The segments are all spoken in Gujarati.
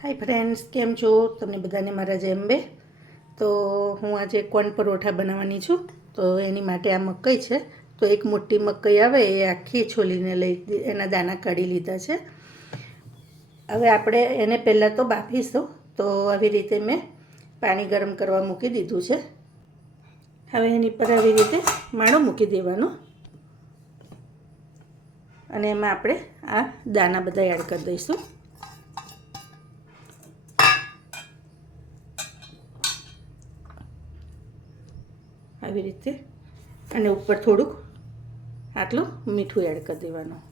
હાય ફ્રેન્ડ્સ, કેમ છો? તમને બધાને મારા જય અંબે. તો હું આજે કોર્ન પરોઠા બનાવવાની છું. તો એની માટે આ મકાઈ છે. તો એક મોટી મકાઈ આવે એ આખી છોલીને એના દાણા કાઢી લીધા છે. હવે આપણે એને પહેલાં તો બાફીશું. તો આવી રીતે મેં પાણી ગરમ કરવા મૂકી દીધું છે. હવે એની પર આવી રીતે માણો મૂકી દેવાનો અને એમાં આપણે આ દાણા બધા એડ કરી દઈશું. આવી રીતે અને ઉપર થોડુંક આટલું મીઠું એડ કરી દેવાનું.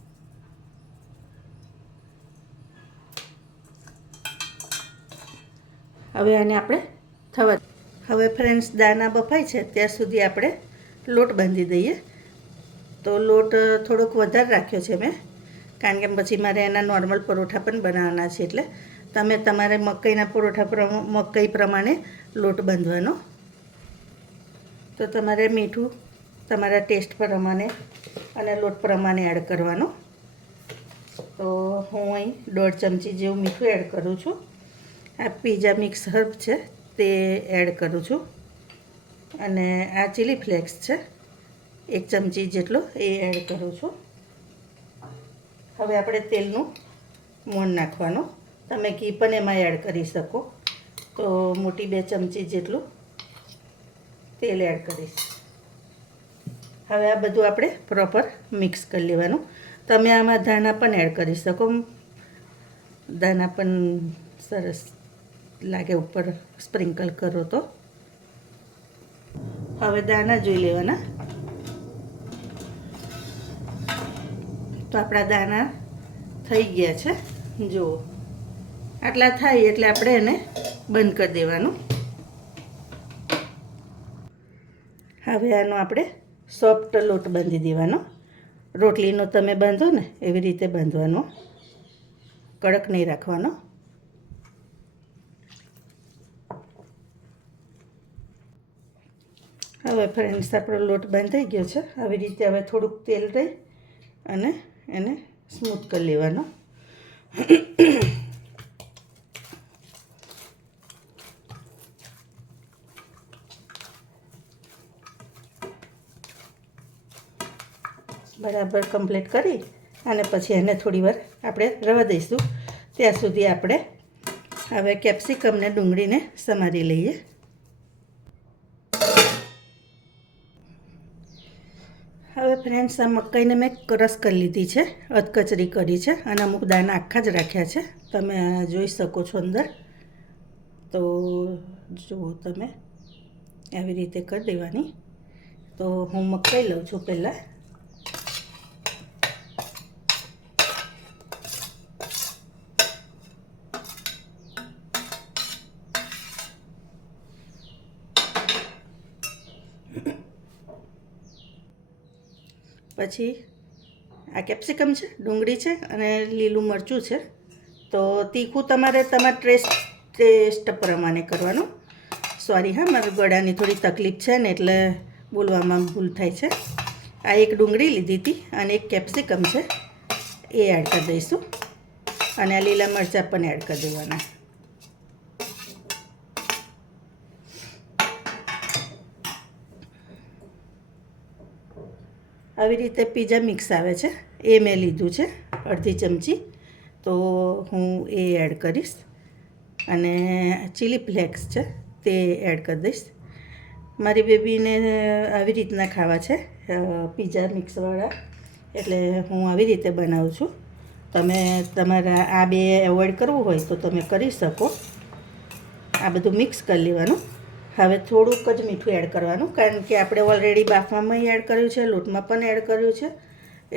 હવે આને આપણે હવે ફ્રેન્ડ્સ, દાણા બફાય છે ત્યાં સુધી આપણે લોટ બાંધી દઈએ. તો લોટ થોડોક વધારે રાખ્યો છે મેં, કારણ કે પછી મારે એના નોર્મલ પરોઠા પણ બનાવવાના છે. એટલે તમે તમારે મકાઈના પરોઠા મકાઈ પ્રમાણે લોટ બાંધવાનો. તો તમારે મીઠું તમારા ટેસ્ટ પ્રમાણે અને લોટ પ્રમાણે એડ કરવાનો. તો હું અહીં 1.5 ચમચી જેવું મીઠું એડ કરું છું. આ પીઝા મિક્સ હર્બ છે તે એડ કરું છું. અને આ ચીલી ફ્લેક્સ છે 1 ચમચી જેટલો એ એડ કરું છું. હવે આપણે તેલનું મોણ નાખવાનું. તમે ઘી પણ એમાં એડ કરી શકો. તો મોટી 2 ચમચી જેટલું તેલ એડ કરીશ. હવે આ બધું આપણે પ્રોપર મિક્સ કરી લેવાનું. તમે આમાં ધાણા પણ એડ કરી શકો. ધાણા પણ સરસ લાગે ઉપર સ્પ્રિંકલ કરો તો. હવે દાણા જોઈ લેવાના. તો આપણા દાણા થઈ ગયા છે. જુઓ, આટલા થાય એટલે આપણે એને બંધ કરી દેવાનું. હવે આનો આપણે સોફ્ટ લોટ બાંધી દેવાનો. રોટલીનો તમે બાંધો ને એવી રીતે બાંધવાનો, કડક નહીં રાખવાનો. હવે ફ્રેન્ડ્સ, આપણો લોટ બાંધાઈ ગયો છે. આવી રીતે હવે થોડુંક તેલ રહી અને એને સ્મૂથ કરી લેવાનો. બરાબર કમ્પ્લીટ કરી અને પછી એને થોડી વાર આપણે રવા દઈશું. ત્યાં સુધી આપણે હવે કેપ્સિકમ ને ડુંગળીને સમારી લઈએ. હવે ફ્રેન્ડ્સ, આ મકાઈને મેં ક્રશ કરી લીધી છે, અધકચરી કરી છે અને અમુક દાણા આખા જ રાખ્યા છે. તમે જોઈ શકો છો અંદર. તો જુઓ, તમે આવી રીતે કરી દેવાની. તો હું મકાઈ લઉં છું પહેલાં. પછી આ કેપ્સિકમ છે, ડુંગળી છે અને લીલું મરચું છે. તો તીખું તમારે તમારા ટેસ્ટ પ્રમાણે કરવાનું. સોરી હા, મારા ગળાની થોડી તકલીફ છે ને એટલે બોલવામાં ભૂલ થાય છે. આ એક ડુંગળી લીધી હતી અને એક કેપ્સિકમ છે એ એડ કરી દઈશું. અને આ લીલા મરચાં પણ એડ કરી દેવાના. આવી રીતે પીઝા મિક્સ આવે છે એ મેં લીધું છે 1/2 ચમચી. તો હું એ એડ કરીશ. અને ચીલી ફ્લેક્સ છે તે એડ કરી દઈશ. મારી બેબીને આવી રીતના ખાવા છે, પીઝા મિક્સવાળા, એટલે હું આવી રીતે બનાવું છું. તમે તમારા આ બે એવોઈડ કરવું હોય તો તમે કરી શકો. આ બધું મિક્સ કરી લેવાનું. હવે થોડુંક જ મીઠું એડ કરવાનું, કારણ કે આપણે ઓલરેડી બાફવામાં એડ કર્યું છે, લોટમાં પણ એડ કર્યું છે,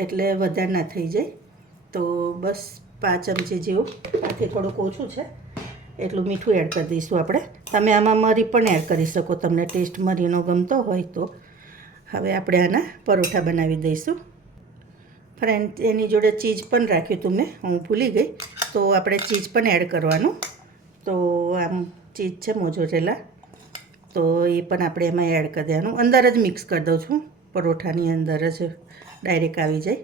એટલે વધારે ના થઈ જાય. તો બસ 5 ચમચી જેવું, આથી થોડુંક ઓછું છે એટલું મીઠું એડ કરી દઈશું આપણે. તમે આમાં મરી પણ એડ કરી શકો, તમને ટેસ્ટ મરીનો ગમતો હોય તો. હવે આપણે આના પરોઠા બનાવી દઈશું. ફ્રેન્ડ, એની જોડે ચીઝ પણ રાખ્યું હતું મેં, હું ભૂલી ગઈ. તો આપણે ચીઝ પણ એડ કરવાનું. તો આમ ચીઝ છે મોઝરેલા, તો એ પણ આપણે એમાં એડ કરી દેવાનું. અંદર જ મિક્સ કરી દઉં છું, પરોઠાની અંદર જ ડાયરેક્ટ આવી જાય.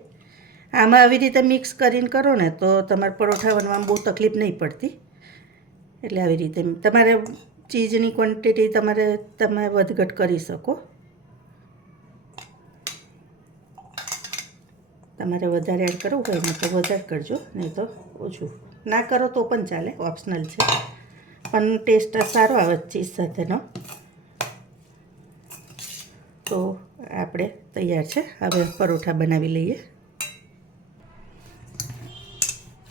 આમાં આવી રીતે મિક્સ કરીને કરો ને તો તમારે પરોઠા બનવામાં બહુ તકલીફ નહીં પડતી. એટલે આવી રીતે તમારે ચીઝની ક્વોન્ટિટી તમે વધઘટ કરી શકો. તમારે વધારે એડ કરવું હોય ને તો વધારે કરજો, નહીં તો ઓછું. ના કરો તો પણ ચાલે, ઓપ્શનલ છે, પણ ટેસ્ટ સારો આવે ચીઝ સાથેનો. તો આપણે તૈયાર છે. હવે પરોઠા બનાવી લઈએ.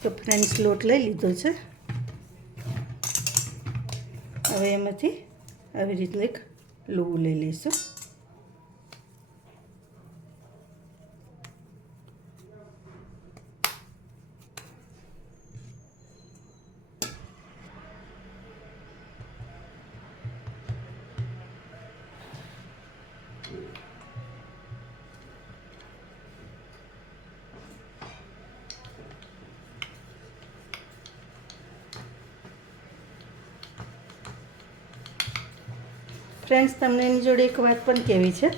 તો ફ્રેન્ડ્સ, લોટ લઈ લીધો છે. હવે એમાંથી આવી રીતનું એક લુવું લઈ લઈશું. ફ્રેન્ડ્સ, તમને એની જોડે એક વાત પણ કહેવી છે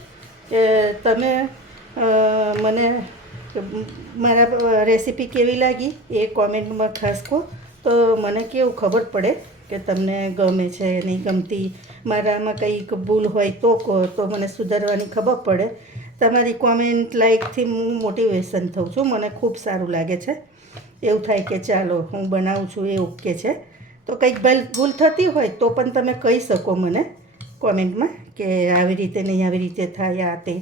કે તમે મને મારા રેસીપી કેવી લાગી એ કોમેન્ટમાં ખાસ કહો, તો મને કેવું ખબર પડે કે તમને ગમે છે નહીં ગમતી. મારામાં કંઈક ભૂલ હોય તો કહો, તો મને સુધારવાની ખબર પડે. તમારી કોમેન્ટ લાઈકથી હું મોટિવેશન થઉં છું. મને ખૂબ સારું લાગે છે. એવું થાય કે ચાલો હું બનાવું છું એ ઓકે છે. તો કંઈક ભૂલ થતી હોય તો પણ તમે કહી શકો મને કોમેન્ટમાં કે આવી રીતે નહીં, આવી રીતે થાય આ તે.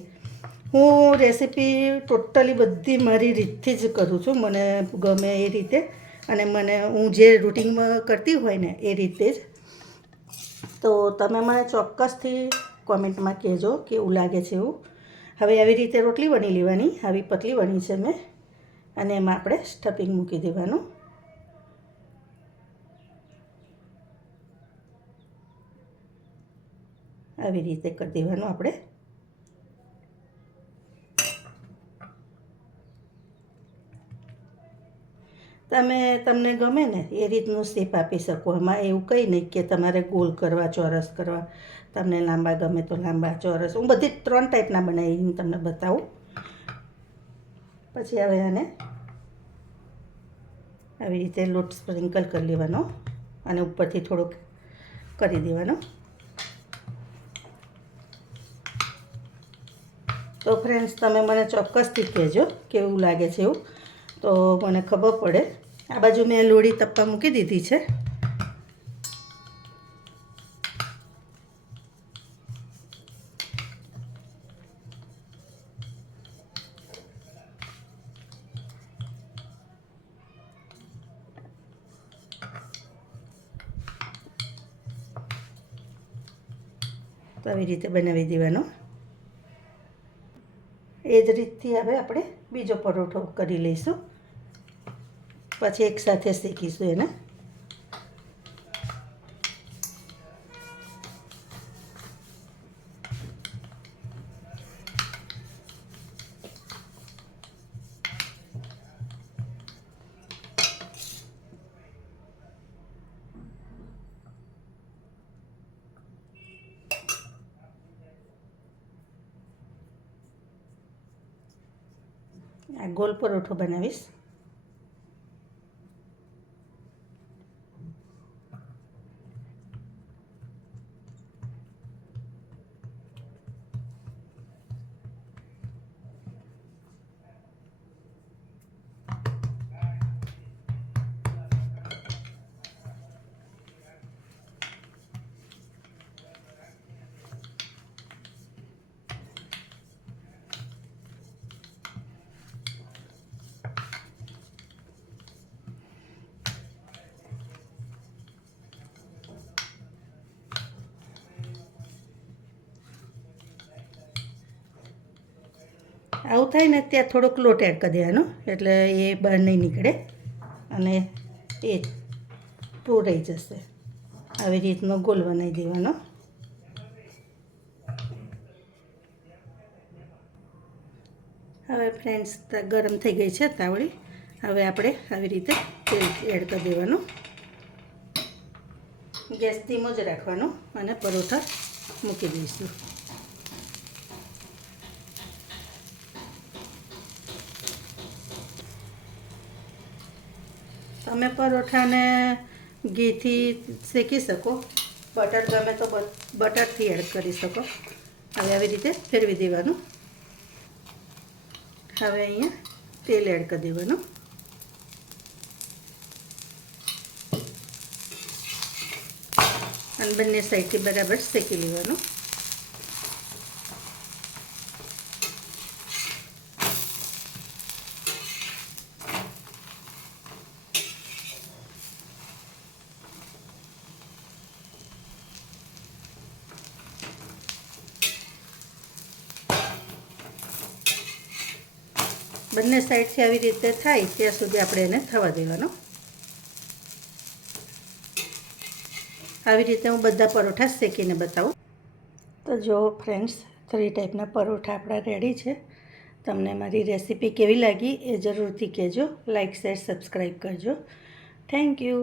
હું રેસીપી ટોટલી બધી મારી રીતથી જ કરું છું, મને ગમે એ રીતે, અને હું જે રૂટિનમાં કરતી હોય ને એ રીતે જ. તો તમે મને ચોક્કસથી કોમેન્ટમાં કહેજો કેવું લાગે છે એવું. હવે આવી રીતે રોટલી વણી લેવાની, આવી પતલી વણી છે મેં, અને એમાં આપણે સ્ટફિંગ મૂકી દેવાનું. આવી રીતે કરી દેવાનું આપણે. તમને ગમે ને એ રીતનું શેપ આપી શકો. એમાં એવું કંઈ નહીં કે તમારે ગોલ કરવા, ચોરસ કરવા. તમને લાંબા ગમે તો લાંબા, ચોરસ. હું બધી 3 ટાઈપના બનાવીને તમને બતાવું. પછી હવે આને આવી રીતે લોટ સ્પ્રિંકલ કરી લેવાનો અને ઉપરથી થોડુંક કરી દેવાનો. તો ફ્રેન્ડ્સ, તમે મને ચોક્કસથી કહેજો કેવું લાગે છે એવું, તો મને ખબર પડે. આ બાજુ મેં લોળી તપવા મૂકી દીધી છે. તો આવી રીતે બનાવી દેવાનો. એ જ રીતથી હવે આપણે બીજો પરોઠો કરી લઈશું. પછી એકસાથે શેકીશું એને. આ ગોલ પરોઠો બનાવીશ. આવું થાય ને ત્યાં થોડોક લોટ એડ કરી દેવાનો, એટલે એ બહાર નહીં નીકળે અને એ પૂરાઈ જશે. આવી રીતનો ગોલ બનાવી દેવાનો. હવે ફ્રેન્ડ્સ, ગરમ થઈ ગઈ છે તાવડી. હવે આપણે આવી રીતે તેલ એડ કરી દેવાનું. ગેસ ધીમો જ રાખવાનો અને પરોઠા મૂકી દઈશું. તમે પરોઠાને ઘીથી શેકી શકો, બટર ગમે તો બટરથી એડ કરી શકો. હવે આવી રીતે ફેરવી દેવાનું. હવે અહીંયા તેલ એડ કરી દેવાનું અને બંને સાઈડથી બરાબર શેકી લેવાનું. બંને સાઈડથી આવી રીતે થાય ત્યાં સુધી આપણે એને થવા દેવાનો. આવી રીતે હું બધા પરોઠા શેકીને બતાવું. તો જો ફ્રેન્ડ્સ, 3 ટાઈપના પરોઠા આપણા રેડી છે. તમને મારી રેસીપી કેવી લાગી એ જરૂરથી કહેજો. લાઇક, શેર, સબસ્ક્રાઈબ કરજો. Thank you.